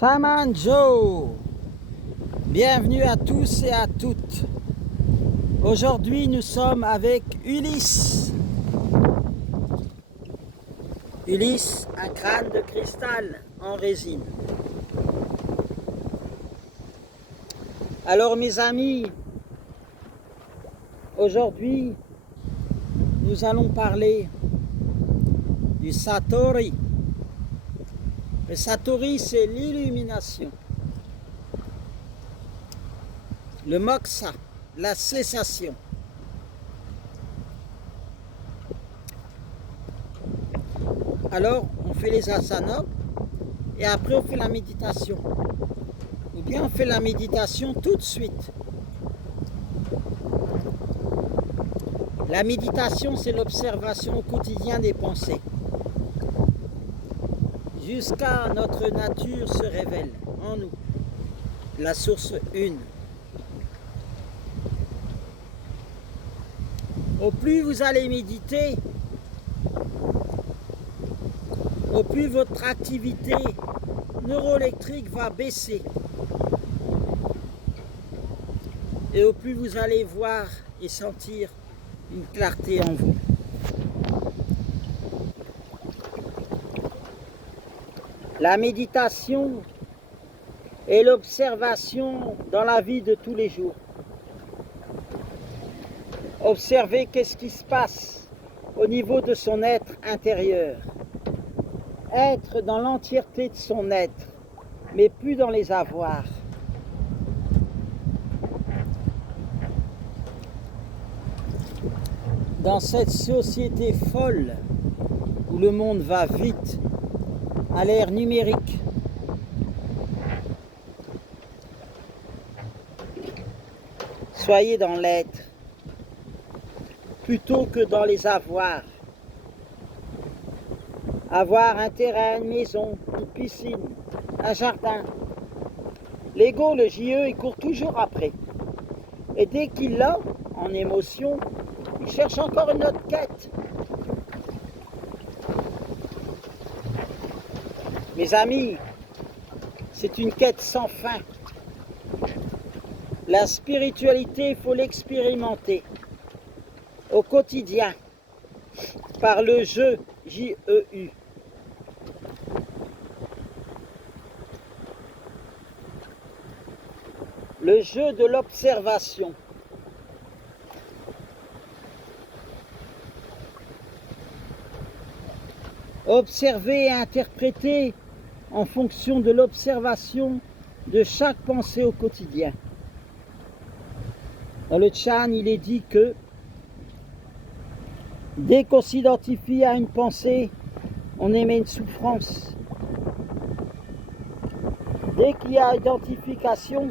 Shaman Joe, bienvenue à tous et à toutes. Aujourd'hui nous sommes avec Ulysse. Ulysse, un crâne de cristal en résine. Alors mes amis, aujourd'hui nous allons parler du Satori. Le Satori, c'est l'illumination. Le Moksha, la cessation. Alors, on fait les asanas et après on fait la méditation. Ou bien on fait la méditation tout de suite. La méditation, c'est l'observation au quotidien des pensées. Jusqu'à notre nature se révèle en nous. La source une. Au plus vous allez méditer, au plus votre activité neuroélectrique va baisser. Et au plus vous allez voir et sentir une clarté en vous. La méditation est l'observation dans la vie de tous les jours. Observer qu'est-ce qui se passe au niveau de son être intérieur. Être dans l'entièreté de son être, mais plus dans les avoirs. Dans cette société folle où le monde va vite, à l'ère numérique, soyez dans l'être plutôt que dans les avoirs. Avoir un terrain, une maison, une piscine, un jardin. L'ego, le JE, il court toujours après. Et dès qu'il l'a, en émotion, il cherche encore une autre quête. Mes amis, c'est une quête sans fin. La spiritualité, il faut l'expérimenter au quotidien par le jeu, J-E-U. Le jeu de l'observation. Observer et interpréter en fonction de l'observation de chaque pensée au quotidien. Dans le Chan, il est dit que dès qu'on s'identifie à une pensée, on émet une souffrance. Dès qu'il y a identification,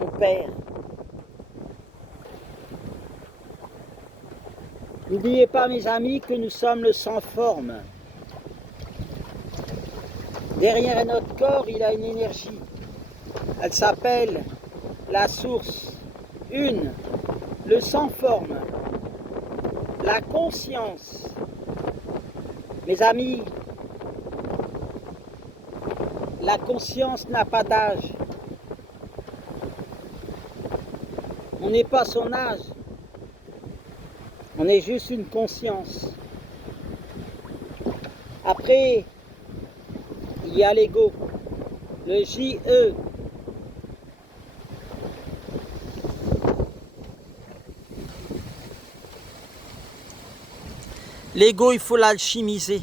on perd. N'oubliez pas, mes amis, que nous sommes le sans forme. Derrière notre corps, il a une énergie. Elle s'appelle la source une, le sans forme, la conscience. Mes amis, la conscience n'a pas d'âge. On n'est pas son âge. On est juste une conscience. Après, il y a l'ego, le J-E. L'ego, il faut l'alchimiser.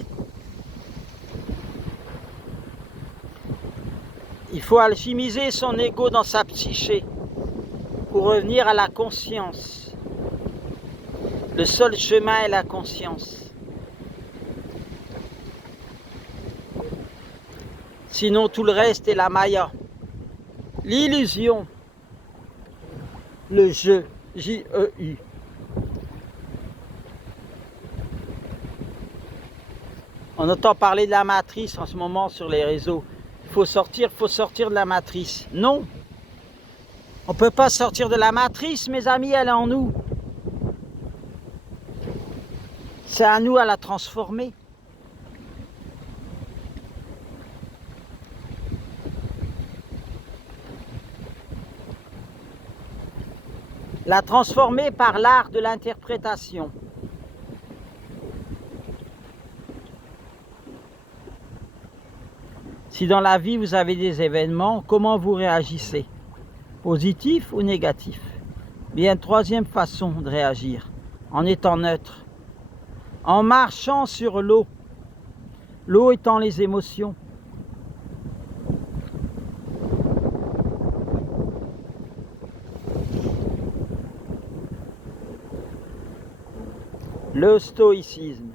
Il faut alchimiser son ego dans sa psyché pour revenir à la conscience. Le seul chemin est la conscience. Sinon, tout le reste est la maya. L'illusion. Le jeu. J-E-U. On entend parler de la matrice en ce moment sur les réseaux. Il faut sortir de la matrice. Non. On ne peut pas sortir de la matrice, mes amis, elle est en nous. C'est à nous à la transformer. La transformer par l'art de l'interprétation. Si dans la vie vous avez des événements, comment vous réagissez? Positif ou négatif? Bien, troisième façon de réagir, en étant neutre, en marchant sur l'eau, l'eau étant les émotions. Le stoïcisme,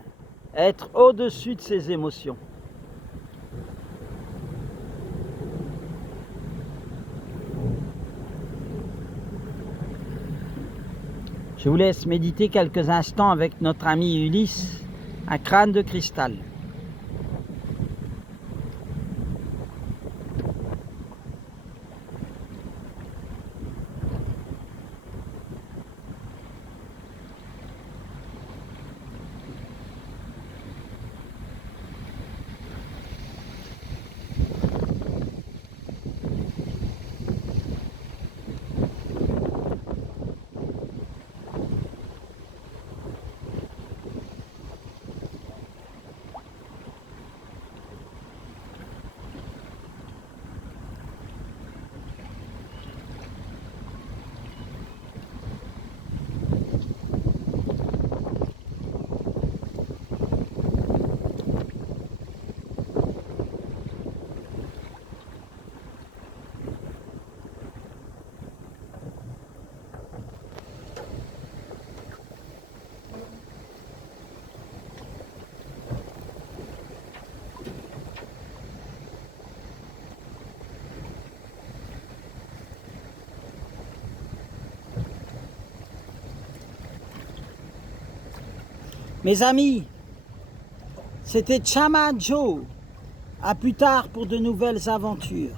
être au-dessus de ses émotions. Je vous laisse méditer quelques instants avec notre ami Ulysse, un crâne de cristal. Mes amis, c'était Chama Joe. À plus tard pour de nouvelles aventures.